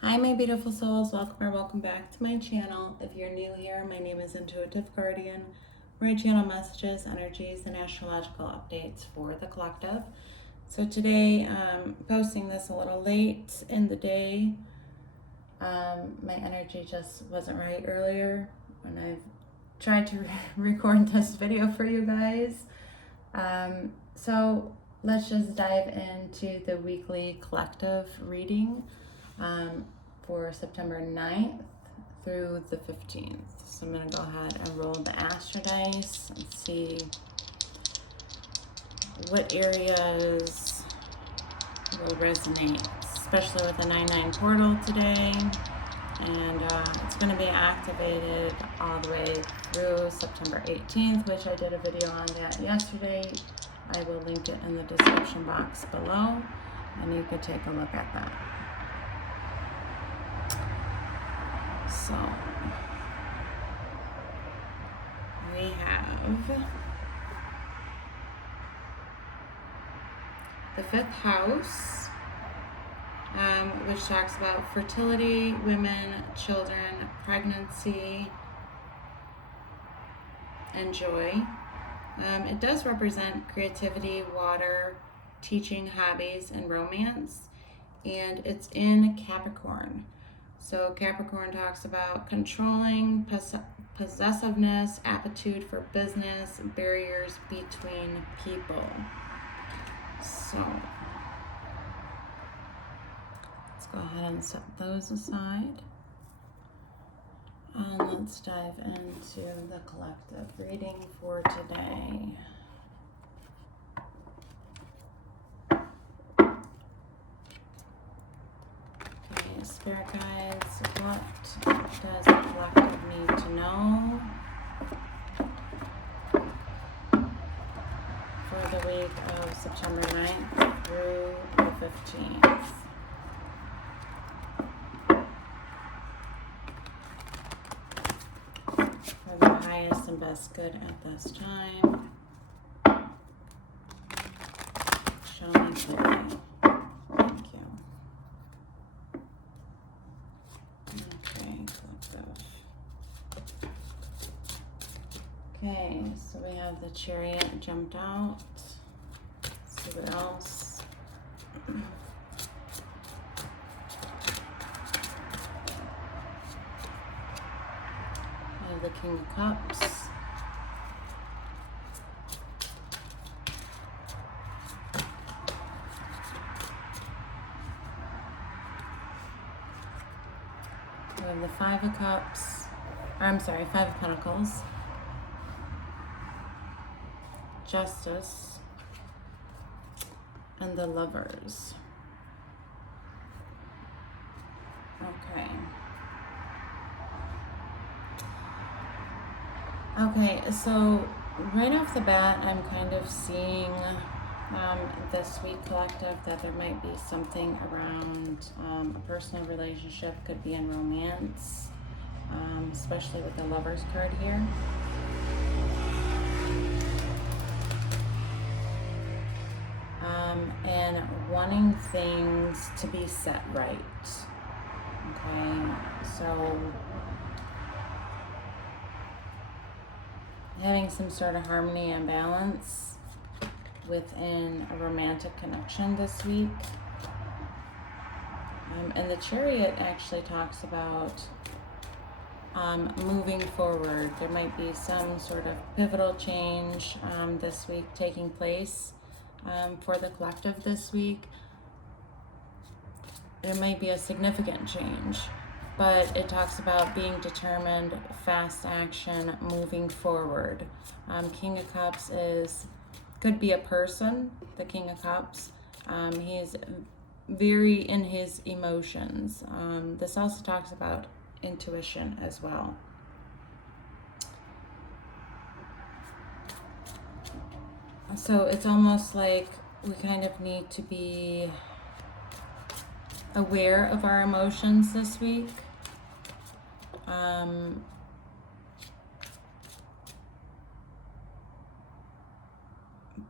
Hi my beautiful souls, welcome or welcome back to my channel. If you're new here, my name is Intuitive Guardian, where I channel messages, energies, and astrological updates for the collective. So today, posting this a little late in the day. My energy just wasn't right earlier when I tried to record this video for you guys. So let's just dive into the weekly collective reading for September 9th through the 15th. So I'm going to go ahead and roll the astro dice and see what areas will resonate, especially with the 9/9 portal today. And it's going to be activated all the way through September 18th, which I did a video on that yesterday. I will link it in the description box below, and you can take a look at that. So we have the 5th house, which talks about fertility, women, children, pregnancy, and joy. It does represent creativity, water, teaching, hobbies, and romance, and it's in Capricorn. So Capricorn talks about controlling, possessiveness, aptitude for business, barriers between people. So let's go ahead and set those aside. And let's dive into the collective reading for today. Okay, Spirit Guides, what does the collective need to know for the week of September 9th through the 15th? For the highest and best good at this time. Show me clearly. Thank you. Okay, collective. Okay, so we have the Chariot jumped out. Let's see what else. We have the King of Cups. We have the Five of Cups. Five of Pentacles. Justice. And the Lovers. Okay, so right off the bat, I'm kind of seeing this week collective that there might be something around a personal relationship, could be in romance, especially with the Lovers card here. And wanting things to be set right. Okay, so having some sort of harmony and balance within a romantic connection this week. And the Chariot actually talks about moving forward. There might be some sort of pivotal change this week taking place for the collective this week. There might be a significant change, but it talks about being determined, fast action, moving forward. King of Cups could be a person, the King of Cups. He's very in his emotions. This also talks about intuition as well. So it's almost like we kind of need to be aware of our emotions this week.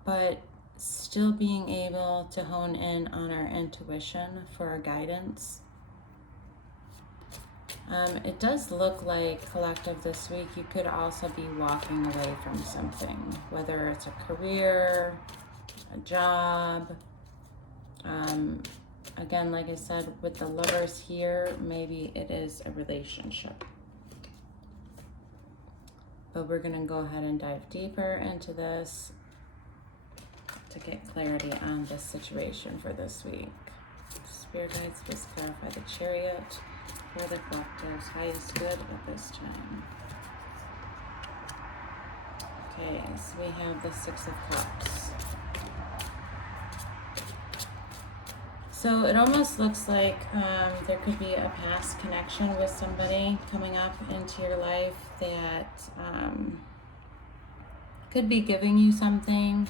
But still being able to hone in on our intuition for our guidance. It does look like, collective, this week you could also be walking away from something, whether it's a career, a job. Again, like I said, with the Lovers here, maybe it is a relationship. But we're going to go ahead and dive deeper into this to get clarity on this situation for this week. Spirit guides, please clarify the Chariot for the collective's highest good at this time. Okay, so we have the Six of Cups. So it almost looks like there could be a past connection with somebody coming up into your life that could be giving you something,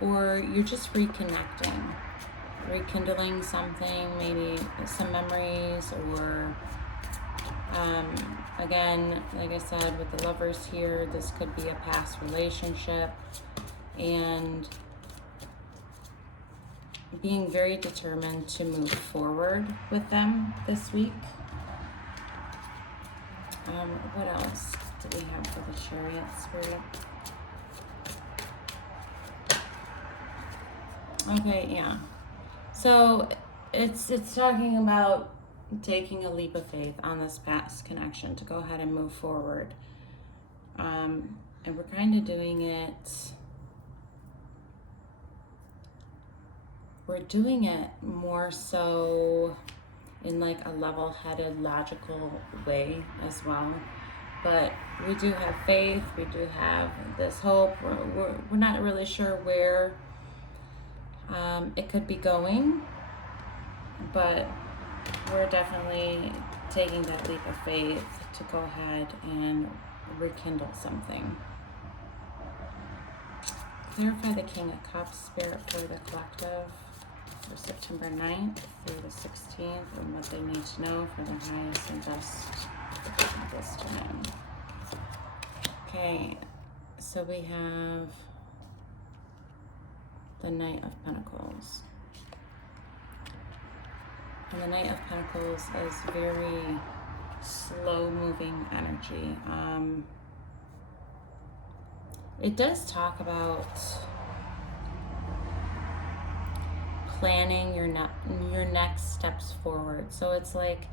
or you're just reconnecting, rekindling something, maybe some memories, or again, like I said, with the Lovers here, this could be a past relationship, and being very determined to move forward with them this week. What else do we have for the Chariot, Spirit? Okay, yeah. So it's talking about taking a leap of faith on this past connection to go ahead and move forward. And we're kind of doing it. We're doing it more so in like a level-headed, logical way as well. But we do have faith, we do have this hope. We're not really sure where it could be going, but we're definitely taking that leap of faith to go ahead and rekindle something. Clarify the King of Cups, Spirit, for the collective for September 9th through the 16th, and what they need to know for the highest and best at this time. Okay, so we have the Knight of Pentacles. And the Knight of Pentacles is very slow-moving energy. It does talk about planning your next steps forward. So it's like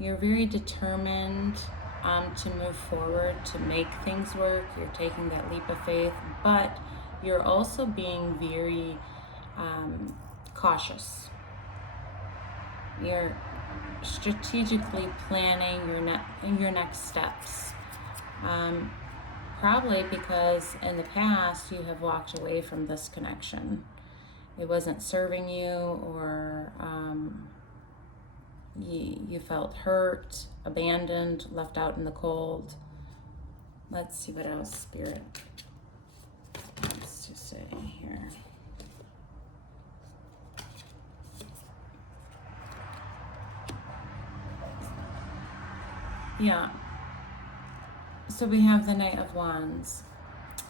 you're very determined to move forward, to make things work. You're taking that leap of faith, but you're also being very cautious. You're strategically planning your next steps. Probably because in the past you have walked away from this connection. It wasn't serving you, or you felt hurt, abandoned, left out in the cold. Let's see what else Spirit wants to say here. Yeah. So we have the Knight of Wands.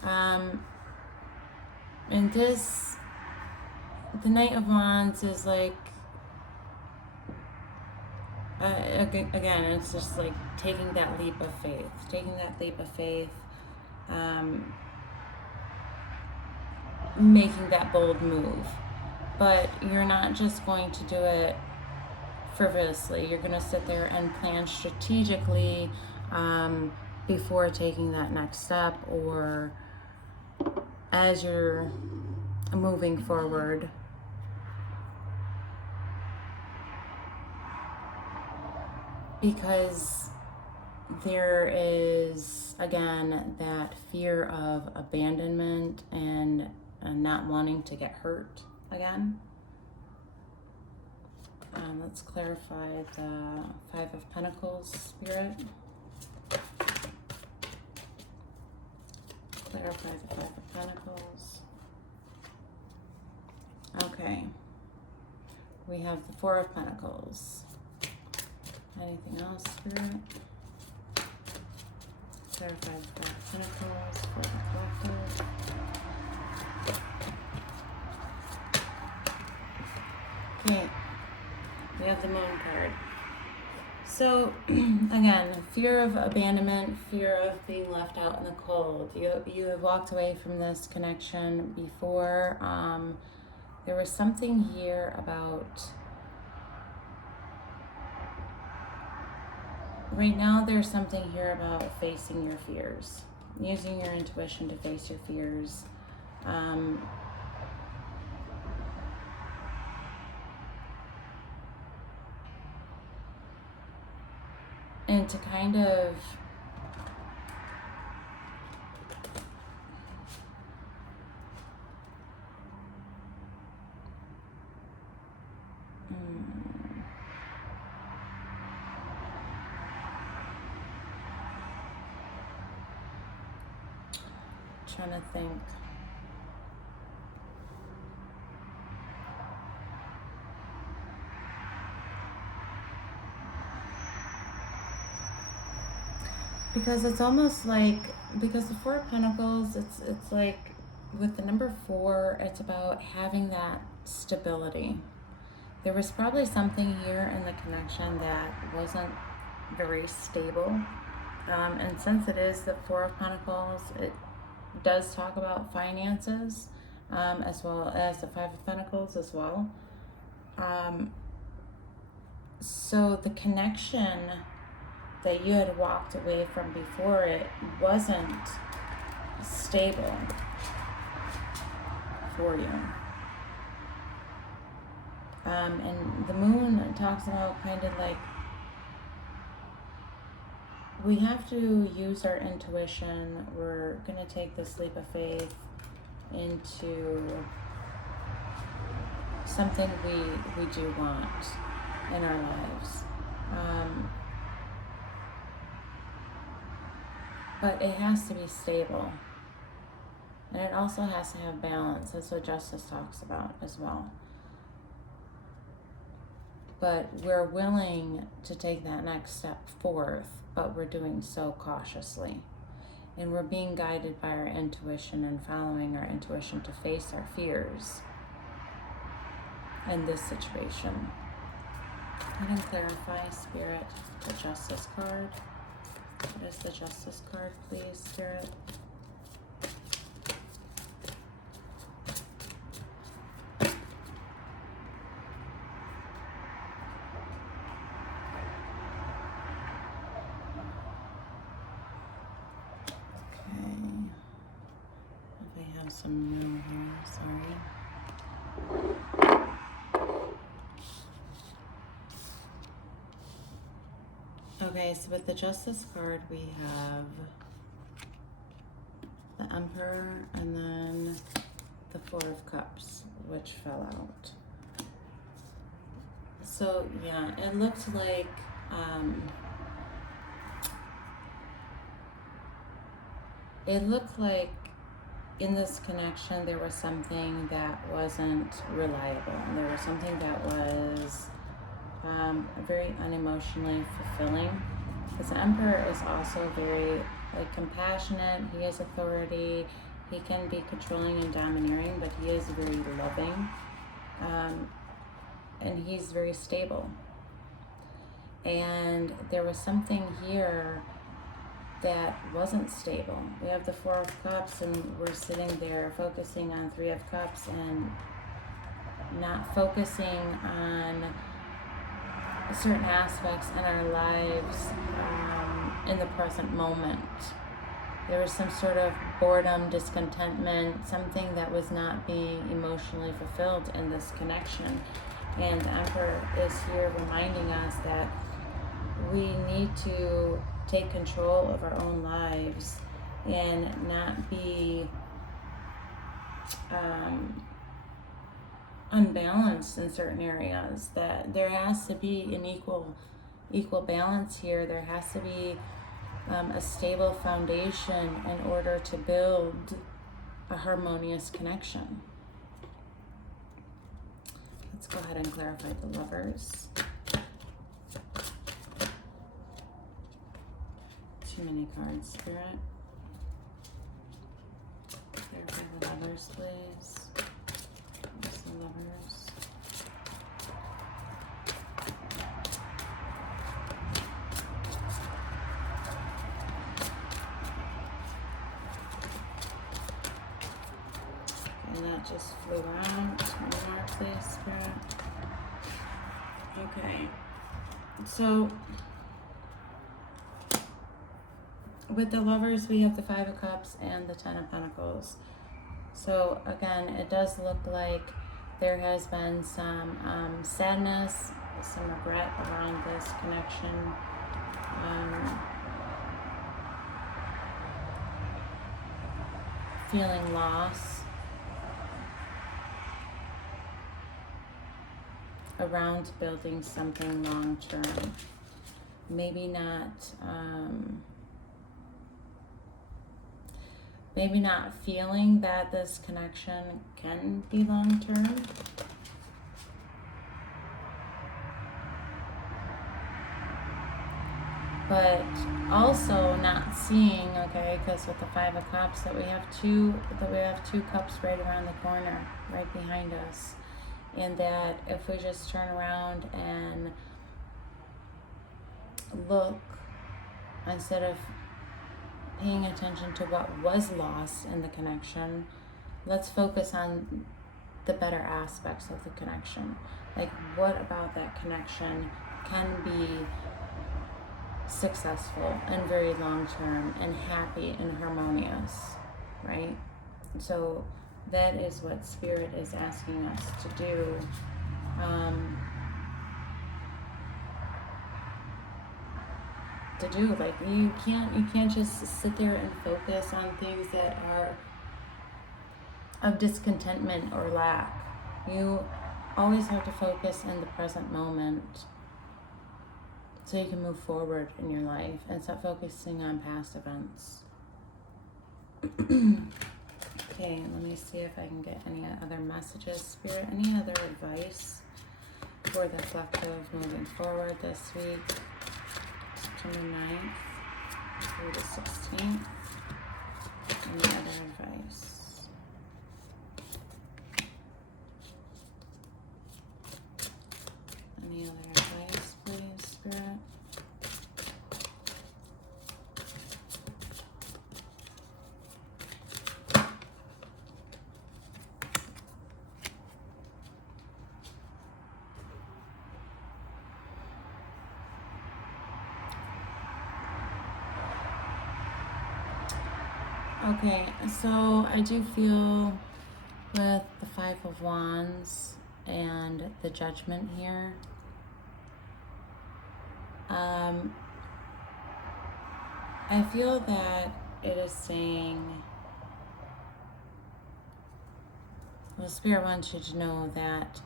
And this, the Knight of Wands is like, again, it's just like taking that leap of faith, making that bold move. But you're not just going to do it frivolously. You're going to sit there and plan strategically before taking that next step, or as you're moving forward. Because there is, again, that fear of abandonment and not wanting to get hurt again. Let's clarify the Five of Pentacles, Spirit. Clarify the Five of Pentacles. Okay. We have the Four of Pentacles. Anything else, Spirit? Clarify the Four of Pentacles for the collective. Okay. We have the Moon card. So again, fear of abandonment, fear of being left out in the cold. You have walked away from this connection before. There was something here about, right now there's something here about facing your fears, using your intuition to face your fears. And to kind of trying to think. Because it's almost like, because the Four of Pentacles, it's like with the number 4, it's about having that stability. There was probably something here in the connection that wasn't very stable. And since it is the Four of Pentacles, it does talk about finances, as well as the Five of Pentacles as well. So the connection that you had walked away from before, it wasn't stable for you. And the moon talks about kind of like, we have to use our intuition. We're going to take this leap of faith into something we do want in our lives. But it has to be stable. And it also has to have balance. That's what Justice talks about as well. But we're willing to take that next step forth, but we're doing so cautiously. And we're being guided by our intuition and following our intuition to face our fears in this situation. I can clarify, Spirit, the Justice card. What is the Justice card, please, Spirit? Some new here, sorry. Okay, so with the Justice card, we have the Emperor and then the Four of Cups, which fell out. So yeah, it looked like in this connection, there was something that wasn't reliable. And there was something that was very unemotionally fulfilling. Because the Emperor is also very compassionate. He has authority. He can be controlling and domineering, but he is very loving. And he's very stable. And there was something here that wasn't stable. We have the Four of Cups, and we're sitting there focusing on Three of Cups and not focusing on certain aspects in our lives in the present moment. There was some sort of boredom, discontentment, something that was not being emotionally fulfilled in this connection. And the Emperor is here reminding us that we need to take control of our own lives and not be unbalanced in certain areas. That there has to be an equal balance here. There has to be a stable foundation in order to build a harmonious connection. Let's go ahead and clarify the Lovers. Too many cards, Spirit. Clarify the Lovers, please. There's the Lovers. just flew out. One more, please, Spirit. Okay. So, with the Lovers, we have the Five of Cups and the Ten of Pentacles. So, again, it does look like there has been some sadness, some regret around this connection. Feeling loss around building something long term. Maybe not feeling that this connection can be long term. But also not seeing, okay, because with the Five of Cups, that we have two cups right around the corner, right behind us. And that if we just turn around and look, instead of paying attention to what was lost in the connection, let's focus on the better aspects of the connection. Like, what about that connection can be successful and very long-term and happy and harmonious, right? So that is what Spirit is asking us to do. Like, you can't just sit there and focus on things that are of discontentment or lack. You always have to focus in the present moment, so you can move forward in your life and stop focusing on past events. Okay, let me see if I can get any other messages, Spirit. Any other advice for the collective moving forward this week? September 9th through the 16th. Any other advice? Any other advice, please, Spirit? Okay, so I do feel with the Five of Wands and the Judgment here, I feel that it is saying, well, Spirit wants you to know that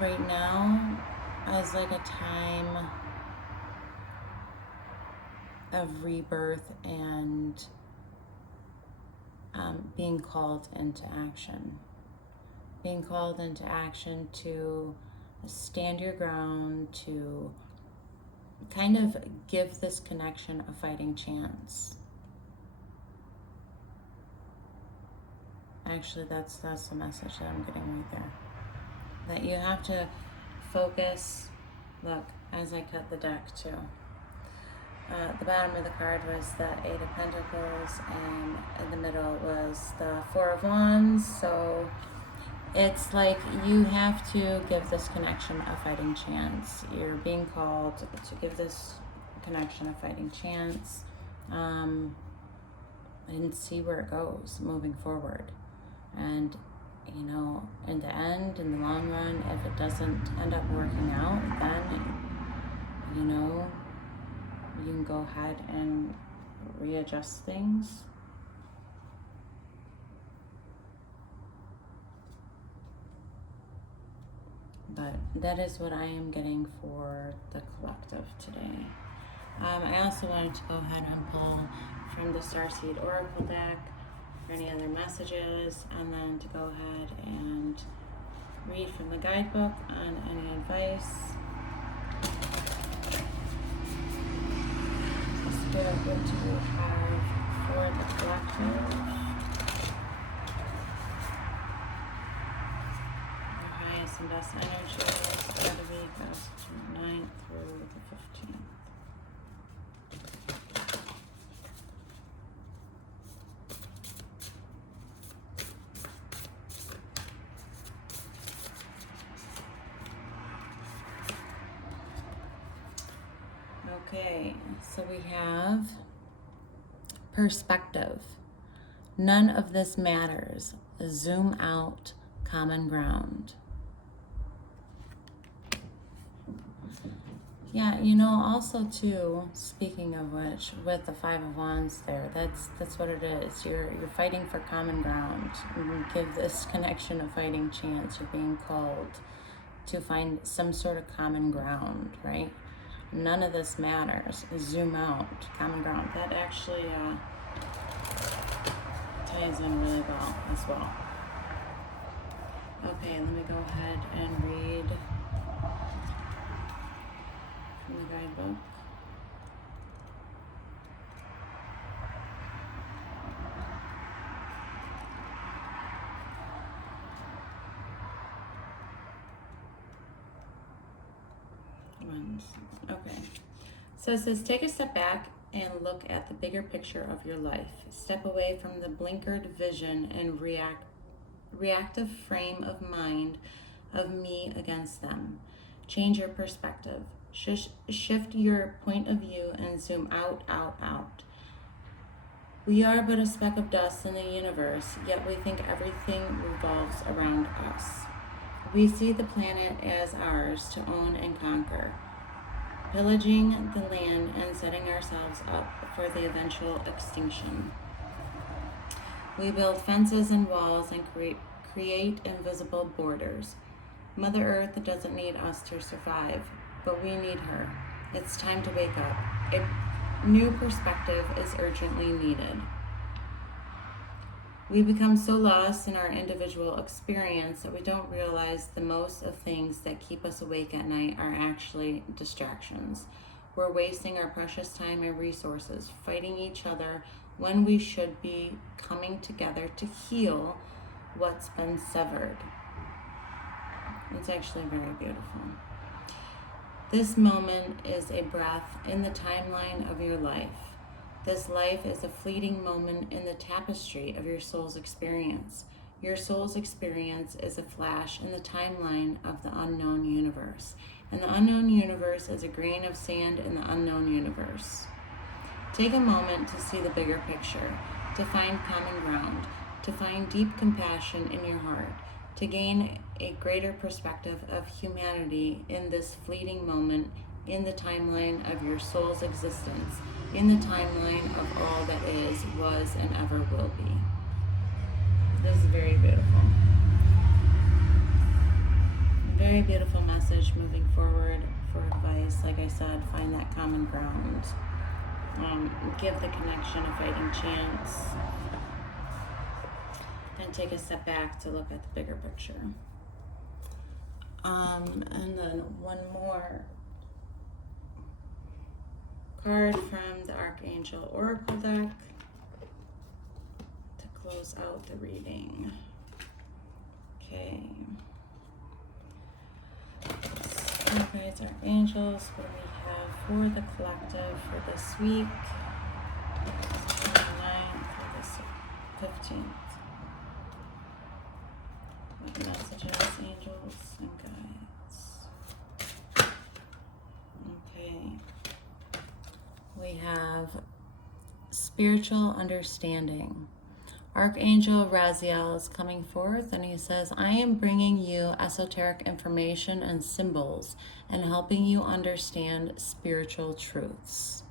right now is like a time of rebirth and being called into action. Being called into action to stand your ground, to kind of give this connection a fighting chance. Actually, that's the message that I'm getting right there. That you have to focus. Look, as I cut the deck too. The bottom of the card was the Eight of Pentacles, and in the middle was the Four of Wands. So it's like you have to give this connection a fighting chance. You're being called to give this connection a fighting chance, and see where it goes moving forward. And you know, in the end, in the long run, if it doesn't end up working out, then you know, you can go ahead and readjust things. But that is what I am getting for the collective today. I also wanted to go ahead and pull from the Starseed Oracle deck for any other messages, and then to go ahead and read from the guidebook on any advice. Spirit, what do you have for the collective? Your highest and best energies for the week of September 9th through the 15th. Okay, so we have perspective. None of this matters. Zoom out, common ground. Yeah, also too, speaking of which, with the Five of Wands there, that's what it is. You're fighting for common ground. You give this connection a fighting chance. You're being called to find some sort of common ground, right? None of this matters. Zoom out, common ground. That actually ties in really well as well. Okay, let me go ahead and read from the guidebook. Okay, so it says take a step back and look at the bigger picture of your life. Step away from the blinkered vision and reactive frame of mind of me against them. Change your perspective. Shift your point of view and zoom out, out, out. We are but a speck of dust in the universe, yet we think everything revolves around us. We see the planet as ours to own and conquer, pillaging the land and setting ourselves up for the eventual extinction. We build fences and walls and create invisible borders. Mother Earth doesn't need us to survive, but we need her. It's time to wake up. A new perspective is urgently needed. We become so lost in our individual experience that we don't realize the most of things that keep us awake at night are actually distractions. We're wasting our precious time and resources fighting each other when we should be coming together to heal what's been severed. It's actually very beautiful. This moment is a breath in the timeline of your life. This life is a fleeting moment in the tapestry of your soul's experience. Your soul's experience is a flash in the timeline of the unknown universe. And the unknown universe is a grain of sand in the unknown universe. Take a moment to see the bigger picture, to find common ground, to find deep compassion in your heart, to gain a greater perspective of humanity in this fleeting moment in the timeline of your soul's existence, in the timeline of all that is, was, and ever will be. This is very beautiful. Very beautiful message moving forward for advice. Like I said, find that common ground. Give the connection a fighting chance. And take a step back to look at the bigger picture. And then one more card from the Archangel Oracle deck to close out the reading. Okay. Okay, it's Archangels. What do we have for the collective for this week? September 9th through the 15th. What messages, angels, and guides? Okay. We have spiritual understanding. Archangel Raziel is coming forth and he says, I am bringing you esoteric information and symbols and helping you understand spiritual truths.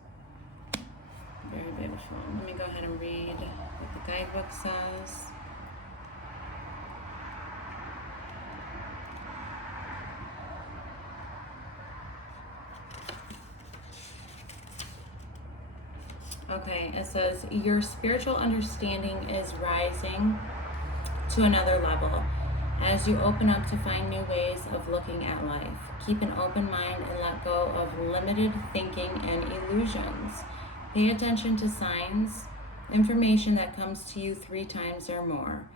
Very beautiful. Let me go ahead and read what the guidebook says. Okay, it says, your spiritual understanding is rising to another level as you open up to find new ways of looking at life. Keep an open mind and let go of limited thinking and illusions. Pay attention to signs, information that comes to you 3 times or more.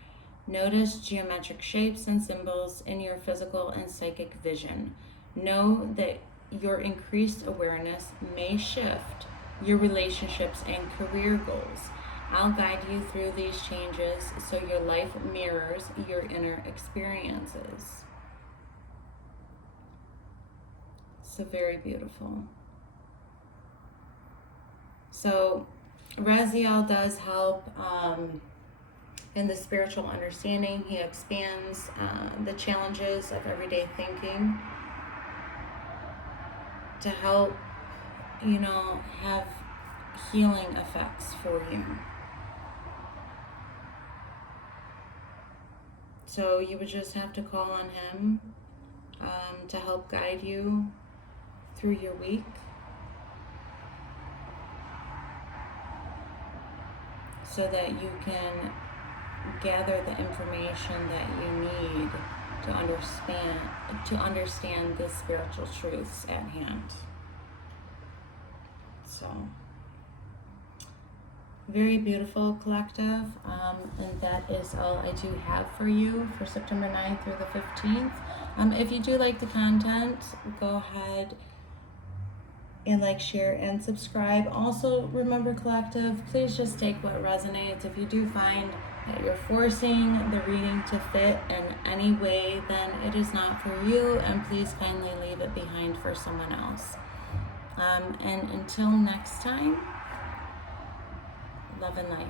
Notice geometric shapes and symbols in your physical and psychic vision. Know that your increased awareness may shift your relationships and career goals. I'll guide you through these changes so your life mirrors your inner experiences. So very beautiful. So Raziel does help in the spiritual understanding. He expands the challenges of everyday thinking to help, have healing effects for you. So you would just have to call on him to help guide you through your week. So that you can gather the information that you need to understand the spiritual truths at hand. So, very beautiful, collective, and that is all I do have for you for September 9th through the 15th. If you do like the content, go ahead and like, share, and subscribe. Also, remember, collective, please just take what resonates. If you do find that you're forcing the reading to fit in any way, then it is not for you, and please kindly leave it behind for someone else. And until next time, love and light.